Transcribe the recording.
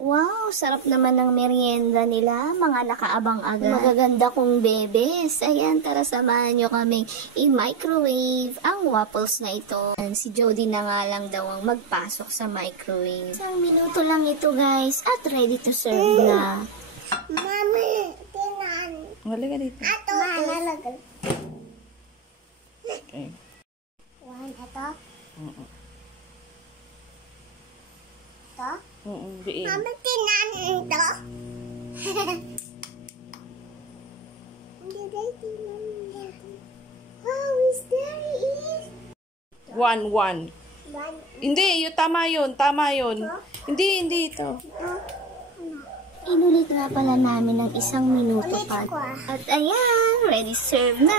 Wow, sarap naman ng merienda nila. Mga nakaabang agad. Magaganda kong bebes. Ayan, tara samahan nyo kaming i-microwave ang waffles na ito. Si Jody na nga lang daw ang magpasok sa microwave. Isang minuto lang ito guys at ready to serve na. Mami, tinan. Halika dito. Ato, lalagay. Okay. One, ito. Ito. Diin. Mami, tinan ito. Hindi tayo tinan yan. Wow, is there is? One. One. Hindi, tama yun. Hindi ito. Inulit nga pala namin ng 1 minuto Ulit pa. ko At ayan, ready serve na.